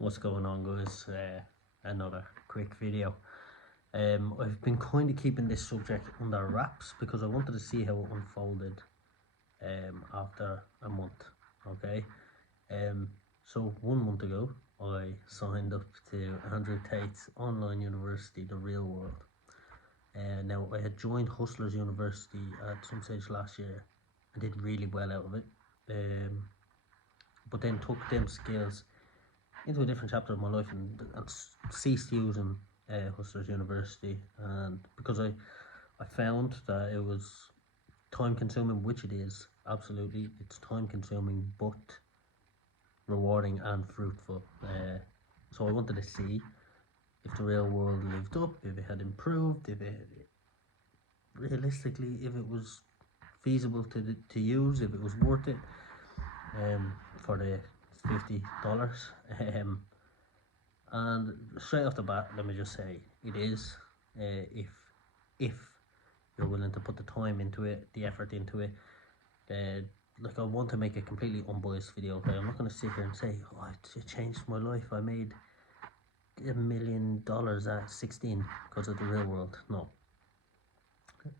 What's going on, guys? Another quick video. I've been kind of keeping this subject under wraps because I wanted to see how it unfolded after a month. Okay, so 1 month ago I signed up to Andrew Tate's online university, The Real World. Now I had joined Hustlers University at some stage last year and did really well out of it, but then took them skills into a different chapter of my life and ceased using Hustlers University, and because I found that it was time consuming, which it is, absolutely, it's time consuming but rewarding and fruitful. So I wanted to see if the real world lived up, if it had improved, if it realistically, if it was feasible to use, if it was worth it for the $50. And straight off the bat, let me just say, it is, if you're willing to put the time into it, the effort into it. Like, I want to make a completely unbiased video, okay? I'm not going to sit here and say, oh, it changed my life, I made $1 million at 16 because of the real world. No.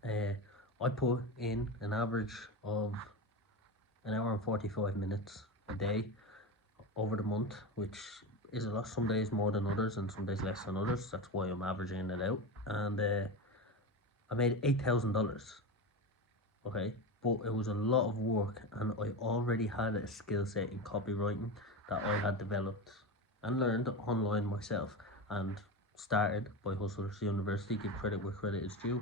I put in an average of an hour and 45 minutes a day over the month, which is a lot. Some days more than others and some days less than others. That's why I'm averaging it out. And I made $8,000. Okay, but it was a lot of work, and I already had a skill set in copywriting that I had developed and learned online myself, and started by Hustlers University. Give credit where credit is due.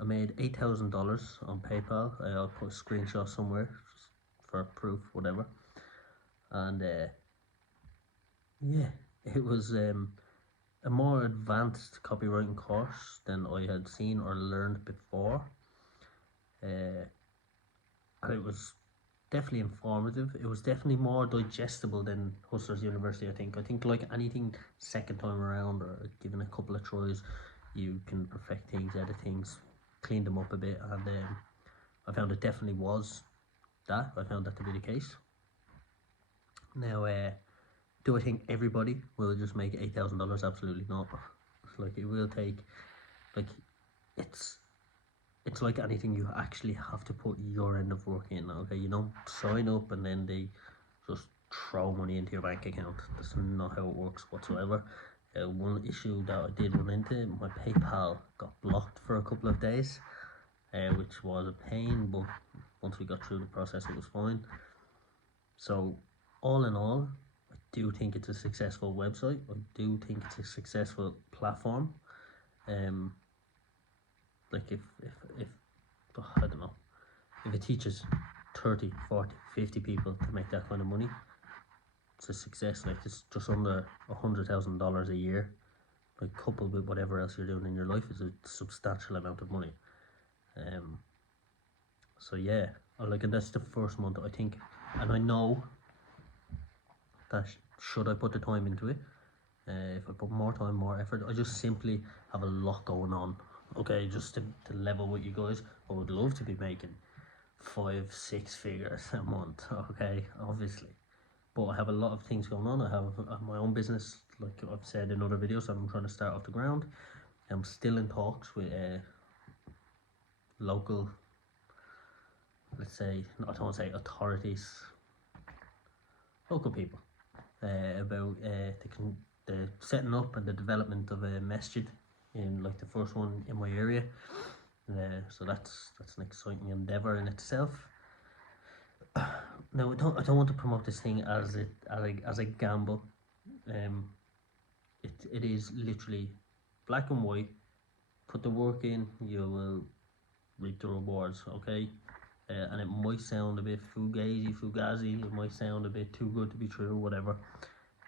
I made $8,000 on PayPal. I'll put a screenshot somewhere for proof, whatever. And yeah, it was a more advanced copywriting course than I had seen or learned before. And it was definitely informative. It was definitely more digestible than Hustlers University, I think. I think, like anything, second time around or given a couple of tries, you can perfect things, edit things, clean them up a bit. And I found it definitely was that. I found that to be the case. Now, do I think everybody will just make $8,000? Absolutely not. Like, it will take, like, it's like anything, you actually have to put your end of work in. Okay, you don't sign up and then they just throw money into your bank account. That's not how it works whatsoever. One issue that I did run into, my PayPal got blocked for a couple of days, which was a pain, but once we got through the process it was fine. So all in all, I do think it's a successful website. I do think it's a successful platform. Like, if I don't know, if it teaches 30, 40, 50 people to make that kind of money, it's a success. Like, it's just under $100,000 a year, like, coupled with whatever else you're doing in your life, is a substantial amount of money. So yeah, and that's the first month, I think, and I know that should I put the time into it, if I put more time, more effort, I just simply have a lot going on. Okay, just to level with you guys, I would love to be making 5-6 figures a month, okay, obviously, but I have a lot of things going on. I have my own business, like I've said in other videos, that I'm trying to start off the ground. I'm still in talks with local, let's say, I don't want to say authorities, local people, about the setting up and the development of a masjid, in like the first one in my area. So that's an exciting endeavour in itself. Now, I don't want to promote this thing as a gamble. It is literally black and white. Put the work in, you will reap the rewards. Okay, and it might sound a bit fugazi. It might sound a bit too good to be true, whatever.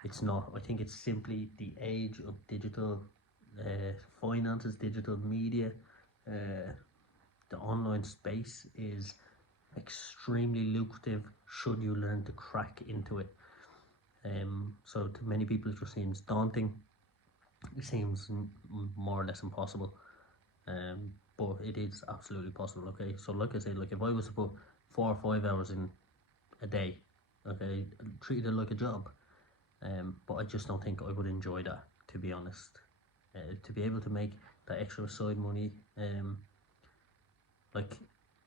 It's not. I think it's simply the age of digital finances, digital media. The online space is extremely lucrative should you learn to crack into it. So to many people it just seems daunting. It seems more or less impossible. But it is absolutely possible. Okay, so like I said, like, if I was to put 4 or 5 hours in a day, okay, treat it like a job, But I just don't think I would enjoy that, to be honest. To be able to make that extra side money, like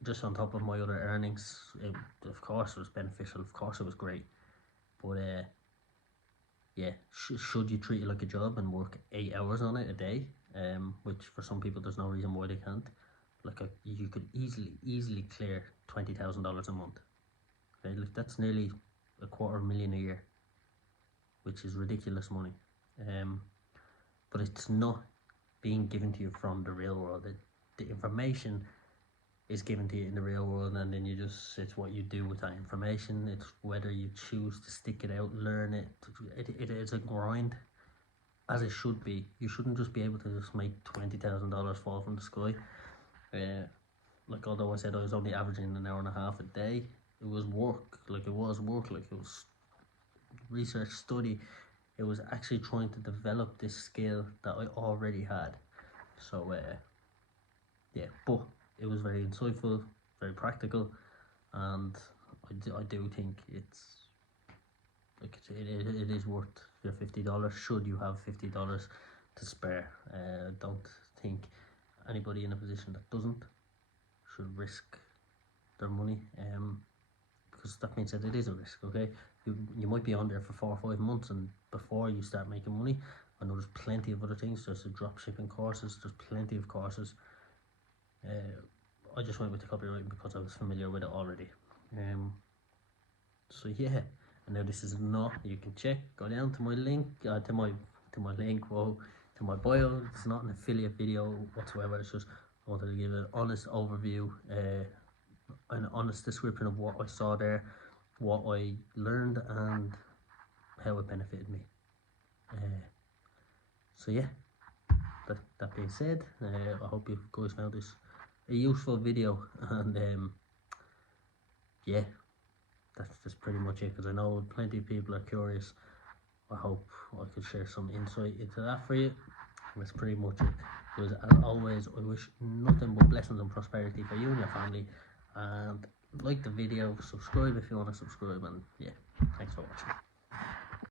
just on top of my other earnings, of course it was beneficial, of course it was great. But yeah, should you treat it like a job and work 8 hours on it a day, which for some people there's no reason why they can't. Like you could easily clear $20,000 a month. Okay, like that's nearly $250,000 a year, which is ridiculous money. But it's not being given to you from the real world. The information is given to you in the real world, and then it's what you do with that information. It's whether you choose to stick it out, learn it. It is a grind, as it should be. You shouldn't just be able to just make $20,000 fall from the sky. Like although I said I was only averaging an hour and a half a day, it was work. Like it was research, study. It was actually trying to develop this skill that I already had. So yeah, but it was very insightful, very practical, and I do think it's like it is worth your $50 should you have $50 to spare. I don't think anybody in a position that doesn't should risk their money, because that means that it is a risk. Okay, you might be on there for 4 or 5 months, and before you start making money, I know there's plenty of other things. There's the drop shipping courses. There's plenty of courses. I just went with the copywriting because I was familiar with it already. So yeah, and now this is not. You can check. Go down to my link. To my link. Whoa, to my bio. It's not an affiliate video whatsoever. It's just I wanted to give an honest overview, an honest description of what I saw there, what I learned, and how it benefited me. So yeah, that being said, I hope you guys found this a useful video, and yeah, that's pretty much it, because I know plenty of people are curious. I hope I could share some insight into that for you. And that's pretty much it. Because as always, I wish nothing but blessings and prosperity for you and your family. And like the video, subscribe if you want to subscribe, and yeah, thanks for watching.